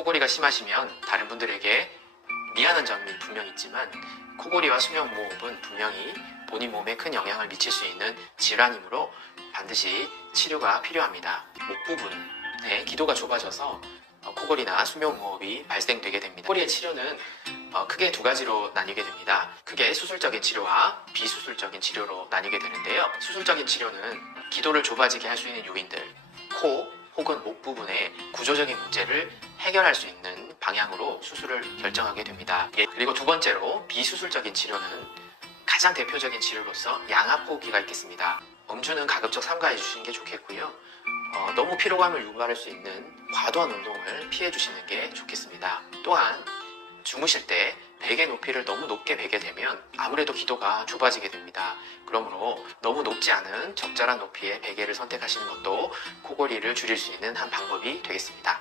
코골이가 심하시면 다른 분들에게 미안한 점이 분명 있지만 코골이와 수면무호흡은 분명히 본인 몸에 큰 영향을 미칠 수 있는 질환이므로 반드시 치료가 필요합니다. 목 부분에 기도가 좁아져서 코골이나 수면무호흡이 발생되게 됩니다. 코골이의 치료는 크게 두 가지로 나뉘게 됩니다. 크게 수술적인 치료와 비수술적인 치료로 나뉘게 되는데요. 수술적인 치료는 기도를 좁아지게 할 수 있는 요인들, 코 혹은 목 부분의 구조적인 문제를 해결할 수 있는 방향으로 수술을 결정하게 됩니다. 그리고 두 번째로 비수술적인 치료는 가장 대표적인 치료로서 양압호흡기가 있겠습니다. 음주는 가급적 삼가해 주시는 게 좋겠고요. 너무 피로감을 유발할 수 있는 과도한 운동을 피해 주시는 게 좋겠습니다. 또한 주무실 때 베개 높이를 너무 높게 베게 되면 아무래도 기도가 좁아지게 됩니다. 그러므로 너무 높지 않은 적절한 높이의 베개를 선택하시는 것도 코골이를 줄일 수 있는 한 방법이 되겠습니다.